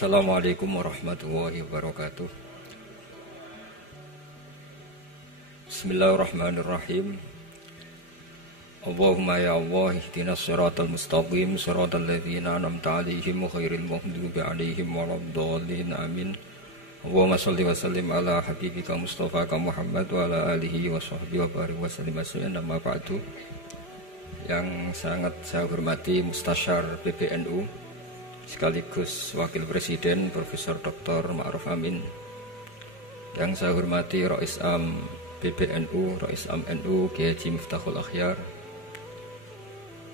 Assalamualaikum warahmatullahi wabarakatuh. Bismillahirrahmanirrahim. Allahumma ya Allah ihdinas siratal mustaqim siratal ladzina an'amta 'alaihim ghairil maghdubi 'alaihim waladdallin amin. Allahumma shalli wa sallim ala habibika Mustafa Muhammad wa ala alihi wa sahbihi wa barik wa sallim amma ba'du. Yang sangat saya hormati Mustasyar PBNU sekaligus Wakil Presiden Profesor Dr. Ma'ruf Amin, yang saya hormati Rais Am PBNU, Rais Am NU Kiai Haji Miftahul Akhyar,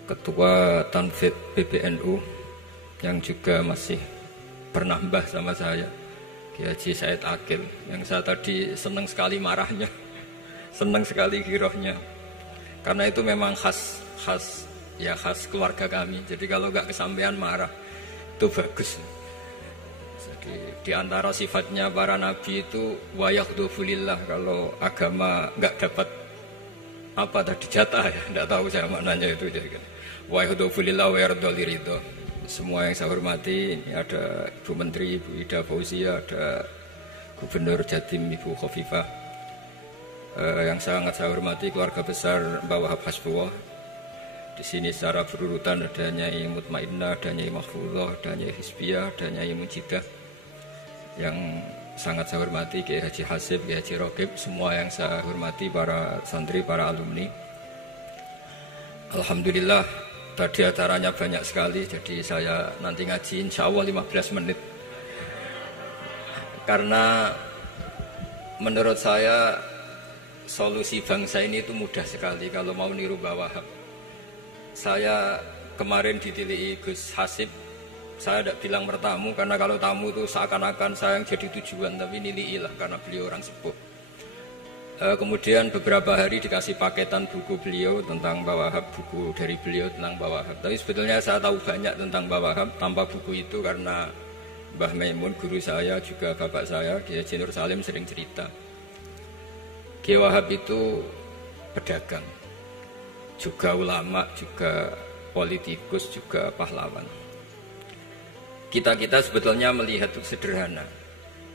Ketua Tanfid PBNU yang juga masih pernah mbah sama saya, Kiai Haji Said Akil, yang saya tadi senang sekali marahnya, senang sekali girohnya, karena itu memang khas keluarga kami. Jadi kalau nggak kesampaian marah itu bagus. Jadi di antara sifatnya para nabi itu wayakhdufulillah, kalau agama nggak dapat apa tadi jatah ya, nggak tahu saya maknanya itu. Jadi wayakhdufulillah wayardoliridho. Semua yang saya hormati, ini ada Ibu Menteri Ibu Ida Fauzia, ada Gubernur Jatim Ibu Khofifah, yang sangat saya hormati keluarga besar Mbak Wahab Hasbullah. Di sini secara berurutan ada Nyai Mutmainnah, ada Nyai Mahfuzah, ada Nyai Hizbiyah, ada Nyai Mujidah. Yang sangat saya hormati Kiai Haji Hasib, Kiai Haji Rokib, semua yang saya hormati para santri, para alumni. Alhamdulillah tadi acaranya banyak sekali, jadi saya nanti ngaji insya Allah 15 menit. Karena menurut saya solusi bangsa ini itu mudah sekali kalau mau niru Mbah Wahab. Saya kemarin ditilihi Gus Hasib, saya tidak bilang bertamu, karena kalau tamu itu seakan-akan saya yang jadi tujuan, tapi nilihi lah karena beliau orang sepuh. Kemudian beberapa hari dikasih paketan buku beliau tentang Mbah Wahab, buku dari beliau tentang Mbah Wahab. Tapi sebetulnya saya tahu banyak tentang Mbah Wahab tanpa buku itu, karena Mbah Maimun, guru saya, juga bapak saya, Kiai Haji Nur Salim sering cerita. Kiai Wahab itu pedagang, juga ulama, juga politikus, juga pahlawan. Kita sebetulnya melihat itu sederhana,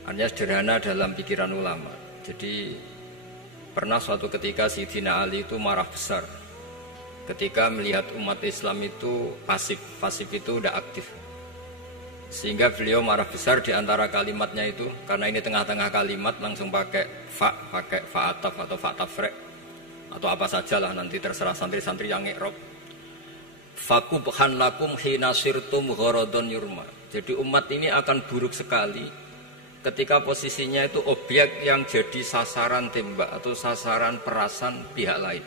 hanya sederhana dalam pikiran ulama. Jadi pernah suatu ketika Sayyidina Ali itu marah besar ketika melihat umat Islam itu pasif itu tidak aktif, sehingga beliau marah besar di antara kalimatnya itu, karena ini tengah-tengah kalimat langsung pakai fa'ataf atau fa'tafrek atau apa sajalah, nanti terserah santri-santri yang iqrob. Fakubhan lakum hina sirtum gharadun yurma. Jadi umat ini akan buruk sekali ketika posisinya itu objek yang jadi sasaran tembak atau sasaran perasan pihak lain.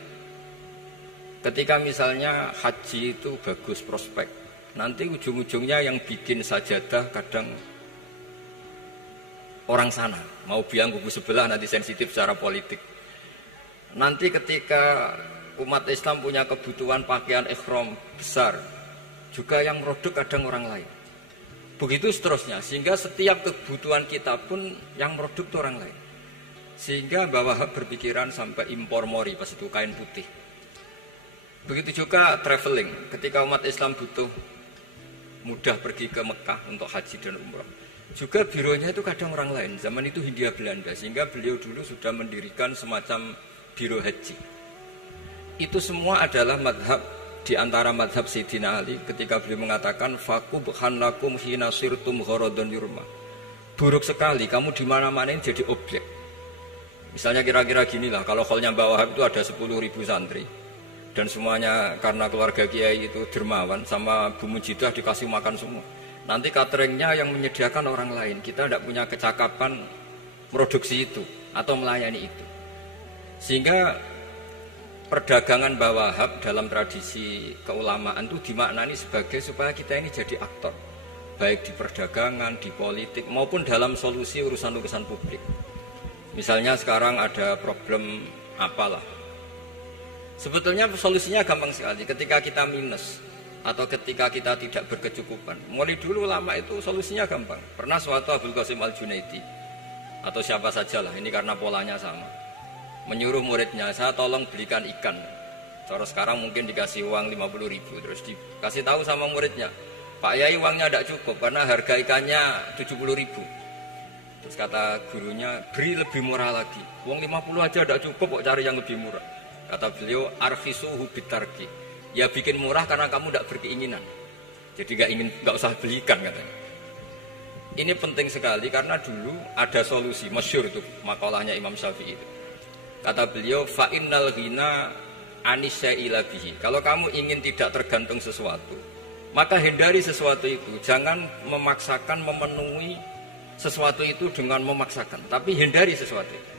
Ketika misalnya haji itu bagus prospek, nanti ujung-ujungnya yang bikin sajadah kadang orang sana, mau biang kubu sebelah, nanti sensitif secara politik. Nanti ketika umat Islam punya kebutuhan pakaian ihram besar, juga yang produk kadang orang lain. Begitu seterusnya, sehingga setiap kebutuhan kita pun yang produk itu orang lain. Sehingga Mbah Wahab berpikiran sampai impor mori, pas itu kain putih. Begitu juga traveling, ketika umat Islam butuh mudah pergi ke Mekah untuk haji dan umrah, juga bironya itu kadang orang lain. Zaman itu Hindia Belanda, sehingga beliau dulu sudah mendirikan semacam biro haji. Itu semua adalah madhab, di antara madhab Sayyidina Ali ketika beliau mengatakan fakubhan lakum hina sirtum gharadun yurma. Buruk sekali kamu di mana-mana ini jadi objek. Misalnya kira-kira ginilah, kalau hallnya Mbah Wahab itu ada 10.000 santri dan semuanya karena keluarga kiai itu dermawan, sama Bu Mujidah dikasih makan semua. Nanti cateringnya yang menyediakan orang lain, kita tidak punya kecakapan produksi itu atau melayani itu. Sehingga perdagangan Mbah Wahab dalam tradisi keulamaan itu dimaknani sebagai supaya kita ini jadi aktor, baik di perdagangan, di politik, maupun dalam solusi urusan-urusan publik. Misalnya sekarang ada problem apalah, sebetulnya solusinya gampang sekali. Ketika kita minus atau ketika kita tidak berkecukupan, mulai dulu lama itu solusinya gampang. Pernah suatu Abdul Qasim Al-Junaidi atau siapa sajalah, ini karena polanya sama, menyuruh muridnya, saya tolong belikan ikan. Cara sekarang mungkin dikasih uang 50.000, terus dikasih tahu sama muridnya, Pak Yai uangnya tidak cukup karena harga ikannya 70.000. Terus kata gurunya, beri lebih murah lagi. Uang 50 aja tidak cukup, kok cari yang lebih murah. Kata beliau, arkhisuhu bitarki. Ya bikin murah karena kamu tidak berkeinginan. Jadi nggak usah belikan katanya. Ini penting sekali karena dulu ada solusi masyhur itu makalahnya Imam Syafi'i itu. Kata beliau, fa innal ghina anisya'ila bihi. Kalau kamu ingin tidak tergantung sesuatu, maka hindari sesuatu itu. Jangan memaksakan memenuhi sesuatu itu dengan memaksakan, tapi hindari sesuatu itu.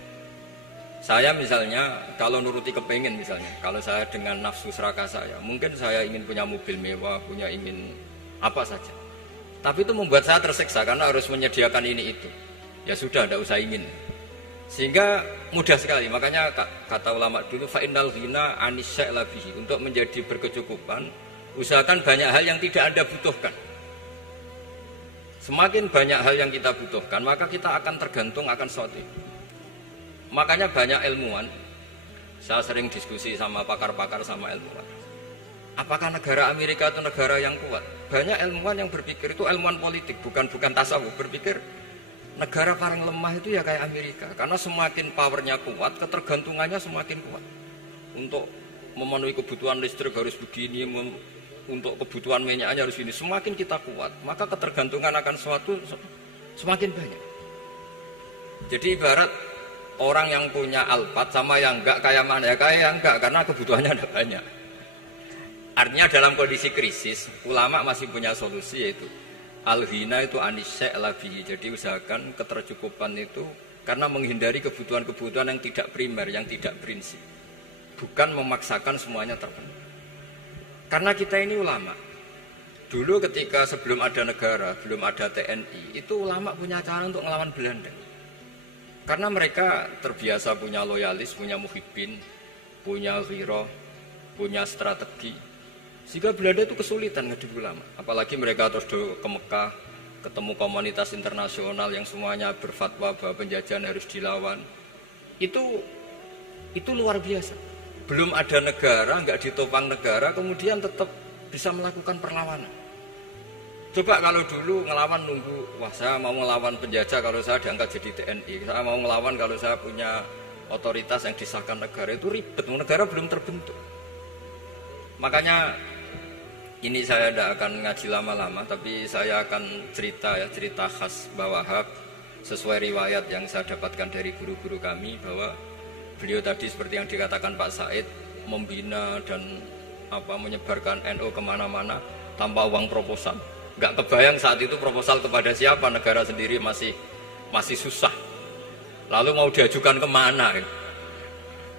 Saya misalnya kalau nuruti kepengin misalnya, kalau saya dengan nafsu serakah saya, mungkin saya ingin punya mobil mewah, ingin apa saja. Tapi itu membuat saya tersiksa karena harus menyediakan ini itu. Ya sudah, tidak usah ingin. Sehingga mudah sekali. Makanya kata ulama dulu, fa innal ghina anisya'la bihi. Untuk menjadi berkecukupan, usahakan banyak hal yang tidak Anda butuhkan. Semakin banyak hal yang kita butuhkan, maka kita akan tergantung akan sesuatu itu. Makanya banyak ilmuwan, saya sering diskusi sama pakar-pakar sama ilmuwan. Apakah negara Amerika itu negara yang kuat? Banyak ilmuwan yang berpikir itu ilmuwan politik, bukan tasawuf. Berpikir negara paling lemah itu ya kayak Amerika. Karena semakin powernya kuat, ketergantungannya semakin kuat. Untuk memenuhi kebutuhan listrik harus begini, untuk kebutuhan minyaknya harus ini. Semakin kita kuat, maka ketergantungan akan sesuatu semakin banyak. Jadi ibarat orang yang punya Alphard sama yang enggak, kayak mana ya? Kayak yang enggak, karena kebutuhannya ada banyak. Artinya dalam kondisi krisis, ulama masih punya solusi, yaitu al-ghina itu anisya'la bihi. Jadi usahakan ketercukupan itu karena menghindari kebutuhan-kebutuhan yang tidak primer, yang tidak prinsip. Bukan memaksakan semuanya terpenuhi. Karena kita ini ulama. Dulu ketika sebelum ada negara, belum ada TNI, itu ulama punya cara untuk melawan Belanda. Karena mereka terbiasa punya loyalis, punya muhibbin, punya ghirah, punya strategi. Sehingga Belanda itu kesulitan ngadu ulama. Apalagi mereka terus ke Mekah, ketemu komunitas internasional yang semuanya berfatwa bahwa penjajahan harus dilawan. Itu luar biasa. Belum ada negara, nggak ditopang negara, kemudian tetap bisa melakukan perlawanan. Coba kalau dulu ngelawan nunggu, wah saya mau ngelawan penjajah kalau saya diangkat jadi TNI, saya mau ngelawan kalau saya punya otoritas yang disahkan negara, itu ribet, negara belum terbentuk. Makanya ini saya tidak akan ngaji lama-lama, tapi saya akan cerita khas Mbah Wahab sesuai riwayat yang saya dapatkan dari guru-guru kami, bahwa beliau tadi seperti yang dikatakan Pak Said, membina dan menyebarkan NU kemana-mana tanpa uang proposal. Nggak kebayang saat itu proposal kepada siapa, negara sendiri masih susah. Lalu mau diajukan kemana?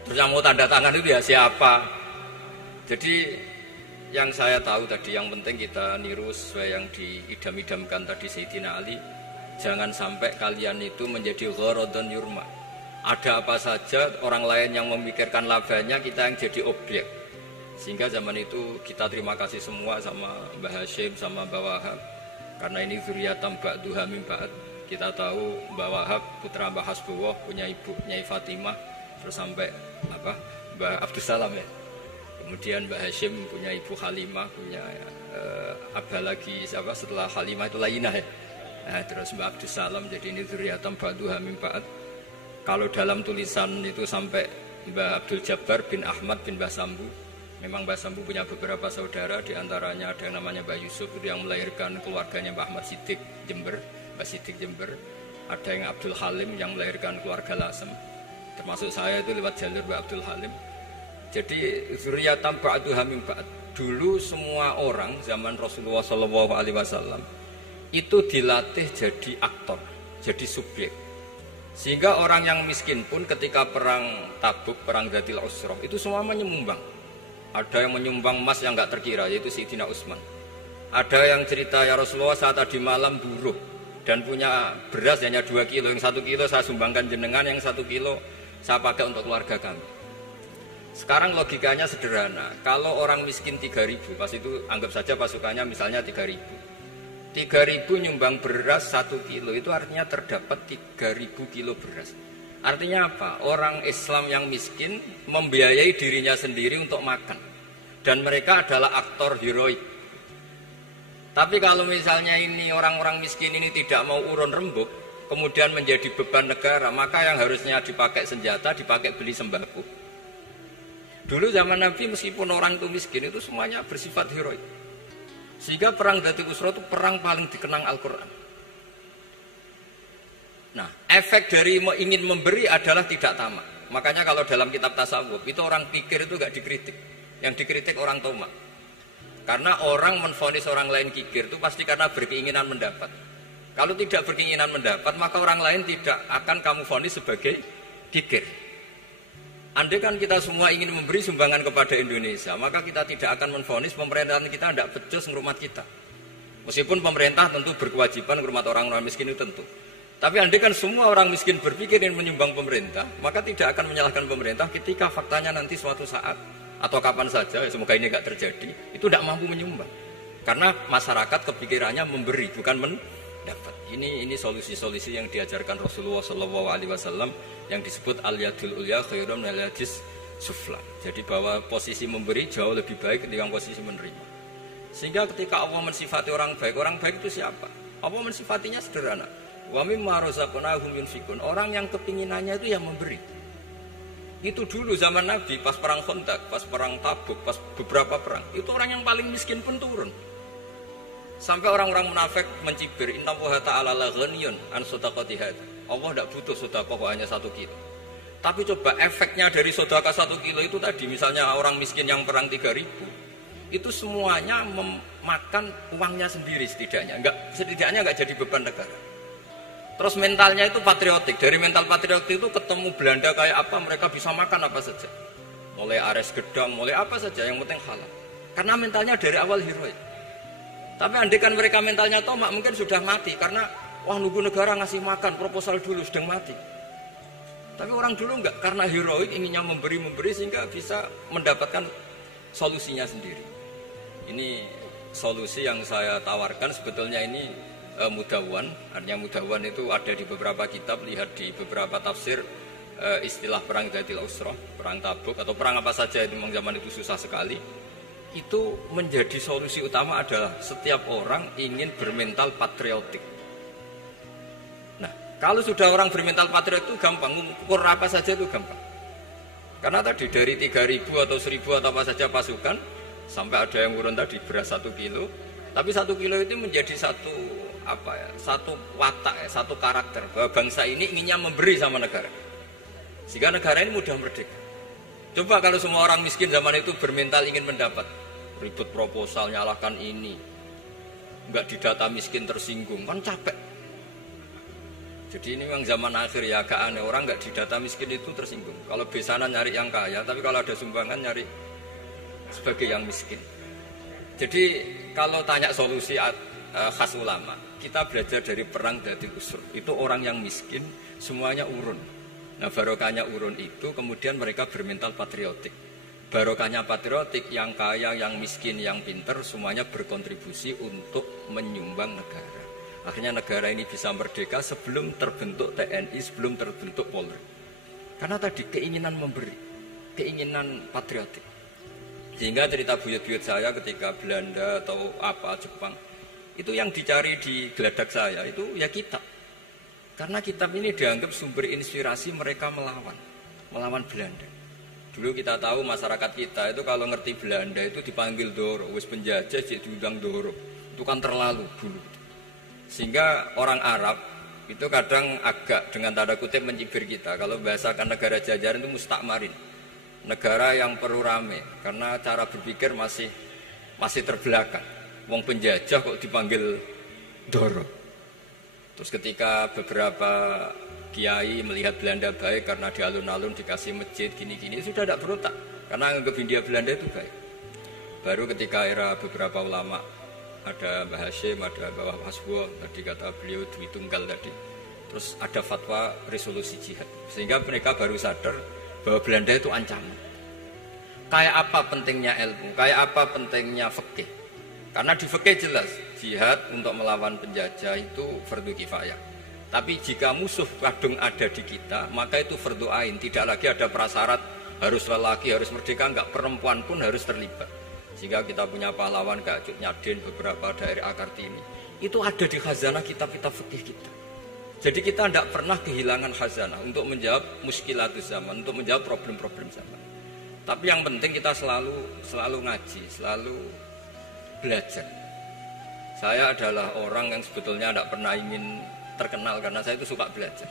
Terus yang mau tanda tangan itu ya siapa? Jadi yang saya tahu tadi, yang penting kita niru sesuai yang diidam-idamkan tadi Sayyidina Ali. Jangan sampai kalian itu menjadi gharadun yurma. Ada apa saja orang lain yang memikirkan labanya, kita yang jadi objek. Sehingga zaman itu kita terima kasih semua sama Mbah Hashim, sama Mbah Wahab. Karena ini zuriyatam ba'duha min ba'd. Kita tahu Mbah Wahab putra Mbah Hasbullah, punya ibu Nyai Fatimah, terus sampai Mbah Abdus Salam ya. Kemudian Mbah Hashim punya ibu Halimah, punya Abah lagi setelah Halimah itu Lainah ya. Nah, terus Mbah Abdus Salam, jadi ini zuriyatam ba'duha min ba'd. Kalau dalam tulisan itu sampai Mbah Abdul Jabbar bin Ahmad bin Mbah Sambu. Memang Mbah Sambu punya beberapa saudara, diantaranya ada yang namanya Mbah Yusuf, itu yang melahirkan keluarganya Mbah Ahmad Siddiq Jember, Mbah Siddiq Jember. Ada yang Abdul Halim yang melahirkan keluarga Lasem, termasuk saya itu lewat jalur Mbah Abdul Halim. Jadi zuriyatam ba'duha min ba'd. Dulu semua orang zaman Rasulullah SAW itu dilatih jadi aktor, jadi subjek. Sehingga orang yang miskin pun ketika perang Tabuk, perang Dzatil Usrah, itu semua menyumbang. Ada yang menyumbang emas yang enggak terkira, yaitu Sayyidina Utsman. Ada yang cerita, ya Rasulullah saat tadi malam buruh dan punya beras hanya 2 kilo, yang 1 kilo saya sumbangkan jenengan, yang 1 kilo saya pakai untuk keluarga kami. Sekarang logikanya sederhana, kalau orang miskin 3.000, pas itu anggap saja pasukannya misalnya 3.000. 3.000 nyumbang beras 1 kilo, itu artinya terdapat 3.000 kilo beras. Artinya apa? Orang Islam yang miskin membiayai dirinya sendiri untuk makan. Dan mereka adalah aktor heroik. Tapi kalau misalnya ini orang-orang miskin ini tidak mau urun rembuk, kemudian menjadi beban negara, maka yang harusnya dipakai senjata, dipakai beli sembako. Dulu zaman Nabi meskipun orang itu miskin itu semuanya bersifat heroik. Sehingga perang Dzatul Usra itu perang paling dikenang Al-Quran. Nah, efek dari ingin memberi adalah tidak tamak. Makanya kalau dalam kitab tasawuf itu orang pikir itu gak dikritik. Yang dikritik orang tomak. Karena orang menvonis orang lain kikir itu pasti karena berkeinginan mendapat. Kalau tidak berkeinginan mendapat, maka orang lain tidak akan kamu vonis sebagai kikir. Andai kan kita semua ingin memberi sumbangan kepada Indonesia, maka kita tidak akan menvonis pemerintahan kita tidak becus ngurmat kita. Meskipun pemerintah tentu berkewajiban ngurmat orang-orang miskin itu tentu. Tapi andai kan semua orang miskin berpikir ingin menyumbang pemerintah, maka tidak akan menyalahkan pemerintah ketika faktanya nanti suatu saat atau kapan saja, semoga ini tidak terjadi, itu tidak mampu menyumbang. Karena masyarakat kepikirannya memberi, bukan mendapat. Ini solusi-solusi yang diajarkan Rasulullah SAW yang disebut al-yadul ulya khairun minal yadis sufla. Jadi bahwa posisi memberi jauh lebih baik ketimbang posisi menerima. Sehingga ketika Allah mensifati orang baik itu siapa? Allah mensifatinya sederhana. Wa mimma razaqnahum yunfikun. Orang yang kepinginannya itu yang memberi. Itu dulu zaman Nabi pas perang Khandaq, pas perang Tabuk, pas beberapa perang, itu orang yang paling miskin pun turun. Sampai orang-orang munafik mencibir, innallaha ta'ala la ghaniyun an shadaqati hadza. Allah tidak butuh sedekah hanya 1 kilo. Tapi coba efeknya dari sedekah 1 kilo itu tadi, misalnya orang miskin yang perang 3.000, itu semuanya memakan uangnya sendiri setidaknya enggak jadi beban negara. Terus mentalnya itu patriotik. Dari mental patriotik itu ketemu Belanda kayak apa, mereka bisa makan apa saja. Mulai ares gedang, mulai apa saja, yang penting halal. Karena mentalnya dari awal heroik. Tapi andai kan mereka mentalnya tomak, mungkin sudah mati. Karena, wah nunggu negara ngasih makan, proposal dulu, sedang mati. Tapi orang dulu enggak, karena heroik inginnya memberi sehingga bisa mendapatkan solusinya sendiri. Ini solusi yang saya tawarkan sebetulnya ini Mudawwan, artinya Mudawwan itu ada di beberapa kitab, lihat di beberapa tafsir istilah perang Dzatul Usra, perang Tabuk atau perang apa saja itu memang zaman itu susah sekali. Itu menjadi solusi utama adalah setiap orang ingin bermental patriotik. Nah, kalau sudah orang bermental patriotik itu gampang, ukur apa saja itu gampang. Karena tadi dari 3.000 atau 1.000 atau apa saja pasukan, sampai ada yang urun tadi beras 1 kilo, tapi 1 kilo itu menjadi satu watak, satu karakter bahwa bangsa ini inginnya memberi sama negara sehingga negara ini mudah merdeka. Coba kalau semua orang miskin zaman itu bermental ingin mendapat, ribut proposal, nyalahkan ini, enggak didata miskin tersinggung, kan capek. Jadi ini memang zaman akhir ya, agak aneh, orang enggak didata miskin itu tersinggung. Kalau besanan nyari yang kaya, tapi kalau ada sumbangan nyari sebagai yang miskin. Jadi kalau tanya solusi khas ulama, kita belajar dari perang Dzatul Usra. Itu orang yang miskin semuanya urun. Nah, barokahnya urun itu kemudian mereka bermental patriotik. Barokahnya patriotik, yang kaya, yang miskin, yang pinter semuanya berkontribusi untuk menyumbang negara. Akhirnya negara ini bisa merdeka sebelum terbentuk TNI, sebelum terbentuk Polri. Karena tadi keinginan memberi, keinginan patriotik. Sehingga cerita buyut-buyut saya ketika Belanda atau apa Jepang, itu yang dicari di geladak saya itu ya kitab. Karena kitab ini dianggap sumber inspirasi mereka melawan Belanda. Dulu kita tahu masyarakat kita itu kalau ngerti Belanda itu dipanggil Doro, wis penjajah jadi diundang Doro. Itu kan terlalu dulu. Sehingga orang Arab itu kadang agak dengan tanda kutip mencibir kita. Kalau bahasakan negara jajahan itu mustakmarin. Negara yang perlu rame karena cara berpikir masih terbelakang. Wong penjajah kok dipanggil Doro. Terus ketika beberapa kiai melihat Belanda baik karena di alun-alun dikasih masjid gini-gini, sudah tidak berontak karena anggap Hindia Belanda itu baik. Baru ketika era beberapa ulama, ada Mbah Hashim, ada Mbah Hasbo, tadi kata beliau Dwi Tunggal tadi, terus ada fatwa resolusi jihad, sehingga mereka baru sadar bahwa Belanda itu ancaman. Kayak apa pentingnya ilmu, kayak apa pentingnya fikih. Karena di fikih jelas, jihad untuk melawan penjajah itu fardu kifayah. Tapi jika musuh kadung ada di kita, maka itu fardu ain. Tidak lagi ada prasyarat harus lelaki, harus merdeka, enggak, perempuan pun harus terlibat. Sehingga kita punya pahlawan kayak Cut Nyadin, beberapa daerah Kartini. Itu ada di khazanah kitab-kitab fikih kita. Jadi kita tidak pernah kehilangan khazanah untuk menjawab muskilatus zaman, untuk menjawab problem-problem zaman. Tapi yang penting kita selalu ngaji, selalu belajar. Saya adalah orang yang sebetulnya tidak pernah ingin terkenal karena saya itu suka belajar.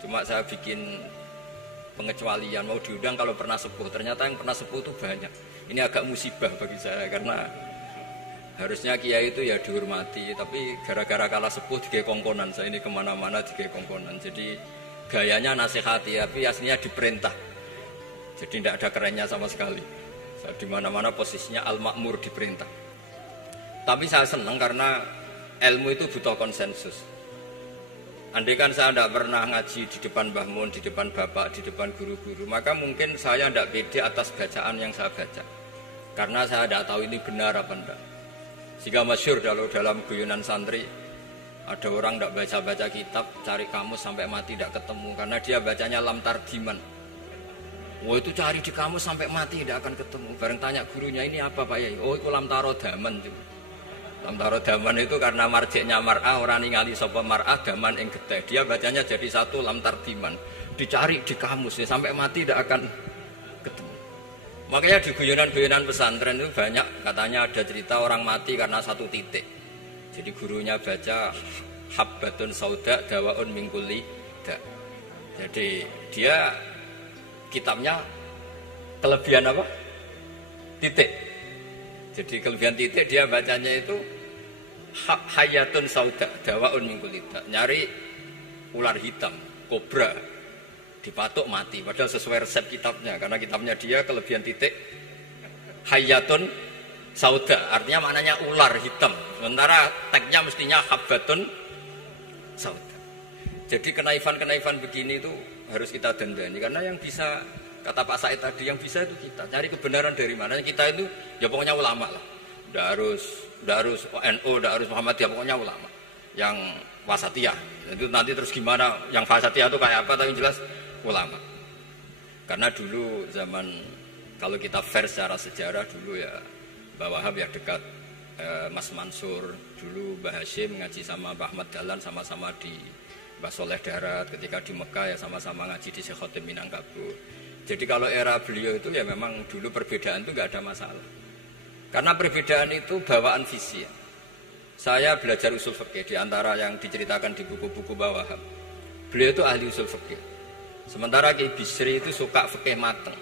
Cuma saya bikin pengecualian, mau diundang kalau pernah sepuh. Ternyata yang pernah sepuh itu banyak. Ini agak musibah bagi saya karena harusnya kiai itu ya dihormati. Tapi gara-gara kalah sepuh digawe kongkonan. Saya ini kemana-mana digawe kongkonan. Jadi gayanya nasihati, tapi aslinya diperintah. Jadi tidak ada kerennya sama sekali. Saya di mana-mana posisinya al-ma'mur, diperintah. Tapi saya senang karena ilmu itu butuh konsensus. Andai kan saya tidak pernah ngaji di depan Mbah Mun, di depan bapak, di depan guru-guru, maka mungkin saya tidak pede atas bacaan yang saya baca. Karena saya tidak tahu ini benar apa tidak. Sehingga masyhur kalau dalam guyonan santri, ada orang tidak baca-baca kitab, cari kamus sampai mati tidak ketemu. Karena dia bacanya lam tardiman. Wah itu cari di kamus sampai mati tidak akan ketemu. Bareng tanya gurunya, ini apa Pak Yai? Oh itu lam tarodaman juga. Lam tarodaman itu karena marjiknya mar'ah, orang ningali sapa mar'ah daman ing getih. Dia bacanya jadi satu lam tardiman. Dicari di kamus ya, sampai mati tidak akan ketemu. Makanya di guyonan-guyonan pesantren itu banyak katanya ada cerita orang mati karena satu titik. Jadi gurunya baca habbatun sauda dawaun min kulli da. Jadi dia kitabnya kelebihan apa? Titik. Jadi kelebihan titik dia bacanya itu hayatun sauda dawaun min kulli da. Nyari ular hitam, kobra, dipatuk mati. Padahal sesuai resep kitabnya, karena kitabnya dia kelebihan titik hayatun sauda, artinya maknanya ular hitam. Sementara tagnya mestinya habbatun sauda. Jadi kenaifan-kenaifan begini itu harus kita dandani, karena yang bisa, kata Pak Said tadi, yang bisa itu kita. Cari kebenaran dari mana? Kita itu ya pokoknya ulama lah. Udah harus NU, udah harus Muhammadiyah, pokoknya ulama. Yang wasatiyah. Itu nanti terus gimana? Yang wasatiyah itu kayak apa? Tapi jelas ulama. Karena dulu zaman, kalau kita fair secara sejarah dulu ya Mbah Wahab ya dekat Mas Mansur. Dulu Mbah Hashim ngaji sama Mbah Ahmad Dahlan, sama-sama di Mbah Soleh Darat. Ketika di Mekah ya sama-sama ngaji di Syekh Khotim Minangkabau. Jadi kalau era beliau itu ya memang dulu perbedaan itu nggak ada masalah. Karena perbedaan itu bawaan visi ya. Saya belajar usul fikih di antara yang diceritakan di buku-buku Mbah Wahab. Beliau itu ahli usul fikih. Sementara Ki Bisri itu suka fikih mateng.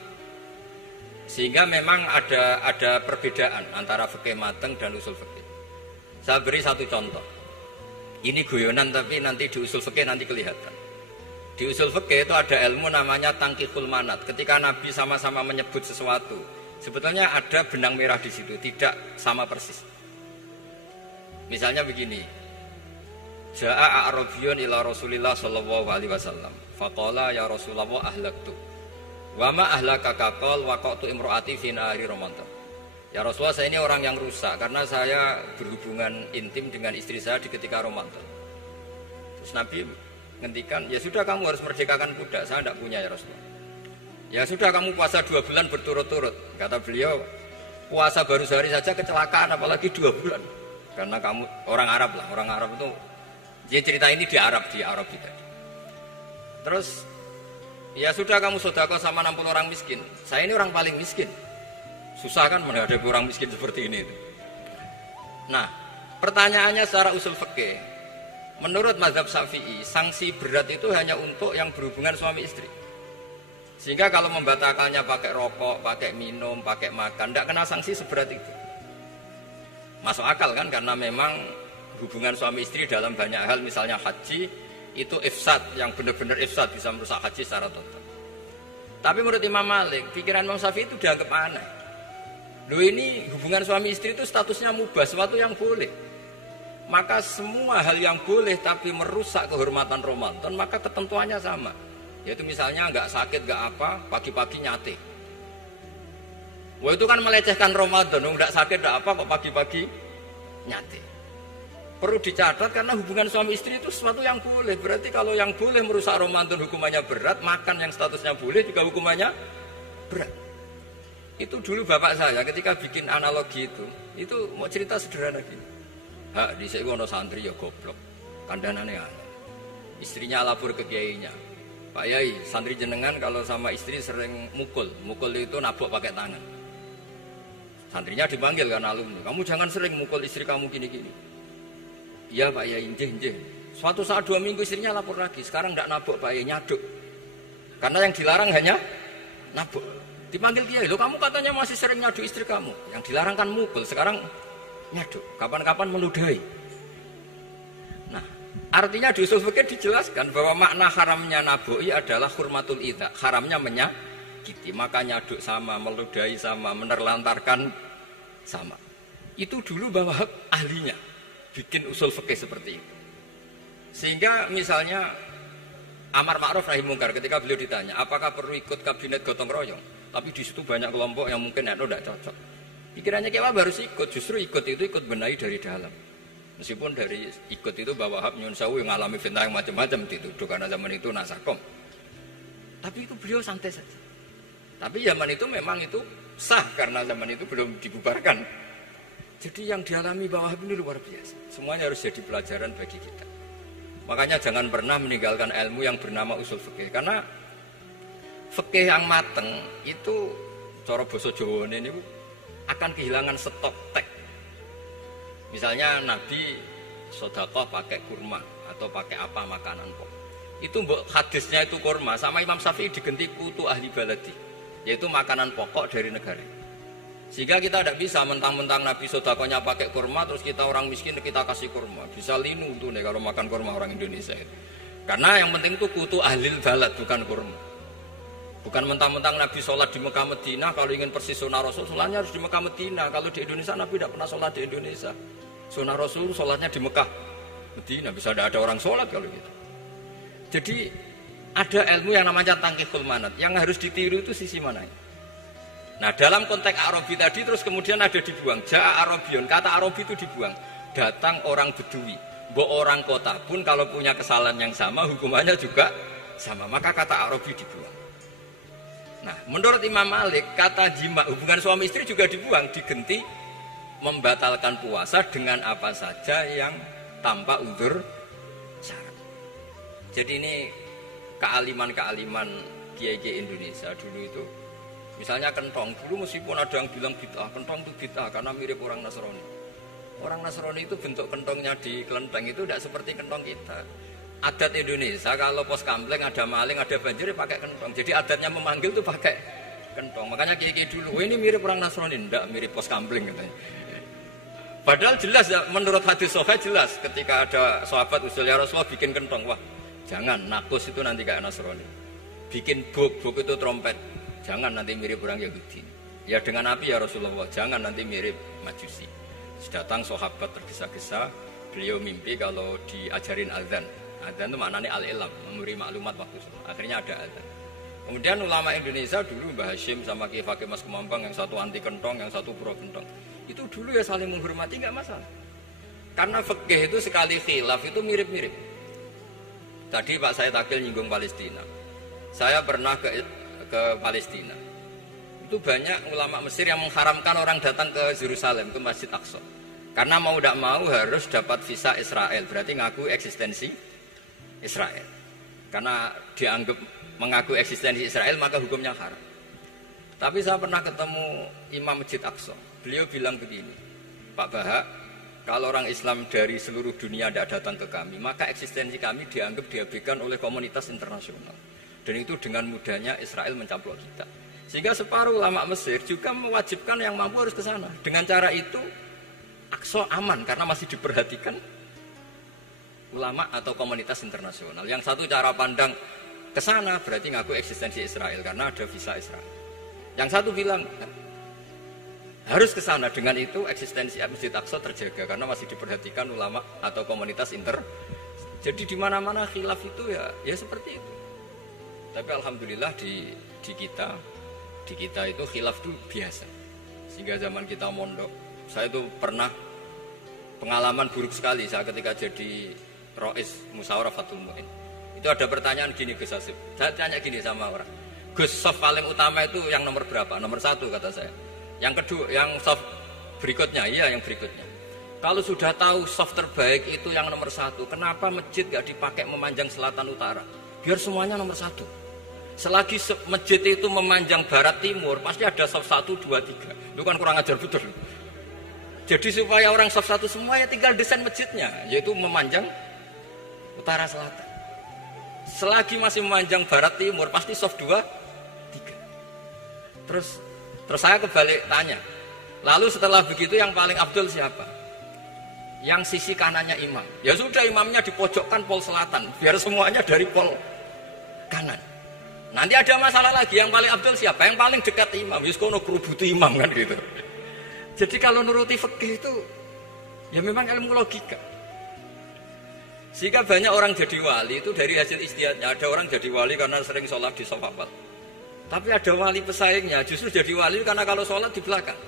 Sehingga memang ada perbedaan antara fikih mateng dan usul fikih. Saya beri satu contoh. Ini guyonan tapi nanti di usul fikih nanti kelihatan. Di usul fikih itu ada ilmu namanya tangkihul manat. Ketika Nabi sama-sama menyebut sesuatu, sebetulnya ada benang merah di situ, tidak sama persis. Misalnya begini. Ja'a a'rabiyun ila Rasulillah sallallahu alaihi wasallam. Faqala ya Rasulullah ahlaktu. Wa ma ahlakaka qal waqatu imraati fi nahari Ramadan. Ya Rasulullah, saya ini orang yang rusak karena saya berhubungan intim dengan istri saya di ketika Ramadan. Terus Nabi ngendikan, ya sudah kamu harus merdekakan budak, saya tidak punya ya Rasulullah. Ya sudah kamu puasa 2 bulan berturut-turut. Kata beliau, puasa baru sehari saja kecelakaan apalagi 2 bulan. Karena kamu orang Arab lah, orang Arab itu, dia cerita ini di Arab kita. Terus, ya sudah kamu sedekah sama 60 orang miskin. Saya ini orang paling miskin. Susah kan menghadapi orang miskin seperti ini. Nah, pertanyaannya secara usul fikih. Menurut mazhab Syafi'i, sanksi berat itu hanya untuk yang berhubungan suami istri. Sehingga kalau membatalkannya pakai rokok, pakai minum, pakai makan, tidak kena sanksi seberat itu. Masuk akal kan, karena memang hubungan suami istri dalam banyak hal, misalnya haji, itu ifsad, yang benar-benar ifsad, bisa merusak haji secara total. Tapi menurut Imam Malik, pikiran Imam Syafi'i itu dianggap aneh. Loh ini hubungan suami istri itu statusnya mubah, sesuatu yang boleh. Maka semua hal yang boleh tapi merusak kehormatan Ramadan, maka ketentuannya sama. Yaitu misalnya nggak sakit, nggak apa, pagi-pagi nyate. Wah itu kan melecehkan Ramadan, nggak sakit, nggak apa, kok pagi-pagi nyate. Perlu dicatat karena hubungan suami istri itu sesuatu yang boleh. Berarti kalau yang boleh merusak Ramadan hukumannya berat, makan yang statusnya boleh juga hukumannya berat. Itu dulu bapak saya ketika bikin analogi itu mau cerita sederhana gini. Hak dhisik ono santri ya goblok. Kandhanane aneh. Istrinya lapor ke kiainya. Pak Yai, santri jenengan kalau sama istri sering mukul. Mukul itu nabok pakai tangan. Santrinya dipanggil kan alumni. Kamu jangan sering mukul istri kamu gini-gini. Iya Pak Yai, njeh. Suatu saat 2 minggu istrinya lapor lagi. Sekarang enggak nabok Pak Yai, nyaduk. Karena yang dilarang hanya nabok. Dipanggil kiai, lo kamu katanya masih sering nyaduk istri kamu. Yang dilarang kan mukul, sekarang nyaduk. Kapan-kapan meludahi. Nah, artinya di usul fikih dijelaskan bahwa makna haramnya naboi adalah hurmatul idza, haramnya menyakiti. Maka nyaduk sama, meludahi sama, menerlantarkan sama. Itu dulu bahwa ahlinya bikin usul fikih seperti itu. Sehingga misalnya amar ma'ruf nahi mungkar ketika beliau ditanya, apakah perlu ikut kabinet gotong royong? Tapi di situ banyak kelompok yang mungkin tidak cocok. Pikirannya kayak apa harus ikut, justru ikut itu ikut benahi dari dalam. Meskipun dari ikut itu bahwa Wahab Nyun Sewu yang ngalami fitnah yang macam-macam dituduh karena zaman itu nasakom. Tapi itu beliau santai saja. Tapi zaman itu memang itu sah karena zaman itu belum dibubarkan. Jadi yang dialami Wahab ini luar biasa. Semuanya harus jadi pelajaran bagi kita. Makanya jangan pernah meninggalkan ilmu yang bernama usul fikih. Karena fikih yang mateng itu cara basa Jawa ini akan kehilangan stok teks. Misalnya Nabi sedekah pakai kurma atau pakai apa makanan pokok. Itu hadisnya itu kurma sama Imam Syafi'i diganti kutu ahli baladi, yaitu makanan pokok dari negara. Sehingga kita tidak bisa mentang-mentang Nabi sedekahnya pakai kurma terus kita orang miskin kita kasih kurma. Bisa linu tuh nih kalau makan kurma orang Indonesia itu. Karena yang penting itu kutu ahli balad bukan kurma. Bukan mentang-mentang Nabi sholat di Mekah Medina, kalau ingin persis sunnah Rasul, sholatnya harus di Mekah Medina. Kalau di Indonesia Nabi tidak pernah sholat di Indonesia. Sunnah Rasul sholatnya di Mekah Medina, bisa ada orang sholat kalau gitu. Jadi ada ilmu yang namanya tangkihul manat, yang harus ditiru itu sisi mana? Nah dalam konteks Arabi tadi terus kemudian ada dibuang. Ja'a Arabion, kata Arabi itu dibuang. Datang orang Bedui, orang kota pun kalau punya kesalahan yang sama hukumannya juga sama. Maka kata Arabi dibuang. Nah, menurut Imam Malik, kata jima, hubungan suami istri juga dibuang, diganti membatalkan puasa dengan apa saja yang tanpa uzur syarat. Jadi ini kealiman-kealiman kiai-kiai Indonesia dulu itu. Misalnya kentong, dulu meskipun ada yang bilang bid'ah, kentong itu bid'ah karena mirip orang Nasrani. Orang Nasrani itu bentuk kentongnya di kelenteng itu tidak seperti kentong kita. Adat Indonesia kalau pos kampleng ada maling, ada banjir pakai kentong. Jadi adatnya memanggil tuh pakai kentong. Makanya kiai-kiai dulu, ini mirip orang Nasrani, enggak mirip pos kampleng katanya. Padahal jelas ya, menurut hadis sahih jelas ketika ada sahabat usul ya Rasulullah bikin kentong, wah jangan nakus itu nanti kayak Nasrani. Bikin buk itu trompet, jangan nanti mirip orang Yahudi. Ya dengan api ya Rasulullah, jangan nanti mirip Majusi. Datang sahabat tergesa-gesa, beliau mimpi kalau diajarin azan. Azan itu maknanya al-ilam, memberi maklumat waktu sholat. Akhirnya ada azan. Kemudian ulama Indonesia dulu Mbah Hashim sama Kiai Fakih Mas Kemampang, yang satu anti kentong, yang satu pro kentong. Itu dulu ya saling menghormati, nggak masalah. Karena fikih itu sekali khilaf itu mirip-mirip. Tadi Pak Said Akil nyinggung Palestina. Saya pernah ke Palestina. Itu banyak ulama Mesir yang mengharamkan orang datang ke Yerusalem, ke Masjid Aqsa. Karena mau tidak mau harus dapat visa Israel, berarti ngaku eksistensi Israel. Karena dianggap mengaku eksistensi Israel maka hukumnya haram. Tapi saya pernah ketemu Imam Masjid Aqsa. Beliau bilang begini, Pak Bahak, kalau orang Islam dari seluruh dunia tidak datang ke kami, maka eksistensi kami dianggap diabaikan oleh komunitas internasional. Dan itu dengan mudahnya Israel mencaplok kita. Sehingga separuh ulama Mesir juga mewajibkan yang mampu harus ke sana. Dengan cara itu Aqsa aman karena masih diperhatikan ulama atau komunitas internasional. Yang satu cara pandang ke sana berarti ngaku eksistensi Israel karena ada visa Israel. Yang satu bilang harus ke sana, dengan itu eksistensi Masjid Aqsa terjaga karena masih diperhatikan ulama atau komunitas Jadi di mana-mana khilaf itu ya seperti itu. Tapi alhamdulillah di kita itu khilaf itu biasa. Sehingga zaman kita mondok, saya itu pernah pengalaman buruk sekali saya ketika jadi Rois Musyawarah Fatul Mu'in. Itu ada pertanyaan gini Gus Hasib. Saya tanya gini sama orang. Gus, soft paling utama itu yang nomor berapa? Nomor 1 kata saya. Yang kedua, yang soft berikutnya, iya yang berikutnya. Kalau sudah tahu soft terbaik itu yang nomor 1, kenapa masjid gak dipakai memanjang selatan utara? Biar semuanya nomor 1. Selagi masjid itu memanjang barat timur, pasti ada soft 1, 2, 3. Itu kan kurang ajar betul. Jadi supaya orang soft 1 semua ya tinggal desain masjidnya, yaitu memanjang utara selatan. Selagi masih memanjang barat timur, pasti soft 2, 3. Terus saya kebalik tanya. Lalu setelah begitu yang paling abdul siapa? Yang sisi kanannya imam. Ya sudah, imamnya dipojokkan pol selatan, biar semuanya dari pol kanan. Nanti ada masalah lagi, yang paling abdul siapa? Yang paling dekat imam. Yuskono kerubuti imam kan gitu. Jadi kalau nuruti fikih itu ya memang ilmu logika. Sehingga banyak orang jadi wali itu dari hasil ijtihadnya. Ada orang jadi wali karena sering sholat di shaf awal. Tapi ada wali pesaingnya justru jadi wali karena kalau sholat di belakang.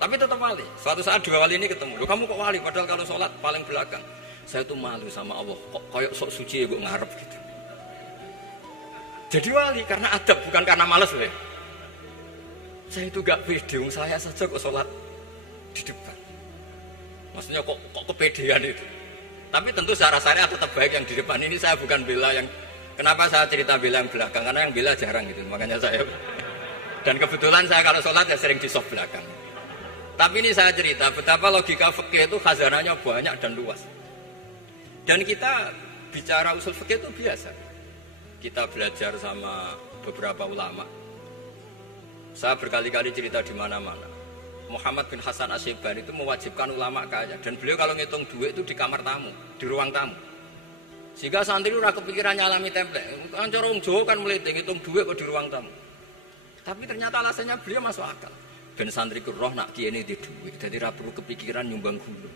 Tapi tetap wali. Suatu saat 2 wali ini ketemu. Loh, kamu kok wali padahal kalau sholat paling belakang. Saya tuh malu sama Allah. Kok kayak sok suci ya gue ngarep gitu. Jadi wali karena adab, bukan karena malas loh. Saya itu gak pede, saya saja kok sholat di depan. Maksudnya kok kepedean itu. Tapi tentu secara syariat tetap baik yang di depan. Ini saya bukan bela yang. Kenapa saya cerita bela yang belakang? Karena yang bela jarang gitu. Makanya saya. Dan kebetulan saya kalau sholat ya sering di soft belakang. Tapi ini saya cerita betapa logika fikih itu khazanahnya banyak dan luas. Dan kita bicara usul fikih itu biasa. Kita belajar sama beberapa ulama. Saya berkali-kali cerita di mana-mana. Muhammad bin Hasan Asyibani itu mewajibkan ulama kaya. Dan beliau kalau ngitung duit itu di kamar tamu, di ruang tamu. Sehingga santri itu kepikiran nyalami template. Kan cara orang Jawa kan meliti ngitung duit kok di ruang tamu. Tapi ternyata alasannya beliau masuk akal. Ben santri ku roh nak kiye ini di duit. Jadi ra perlu kepikiran nyumbang gulu.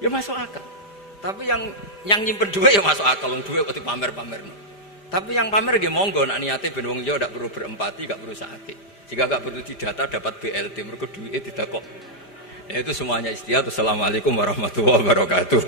Ya masuk akal. Tapi yang nyimpen duit ya masuk akal. Wong duit kok dipamer-pamer. Tapi yang pamer nggih monggo nak niate ben wong liya ndak perlu berempati, gak perlu sakit. Jika gak perlu didata dapat BLT mergo duit tidak kok. Ya itu semuanya istihad. Assalamualaikum warahmatullahi wabarakatuh.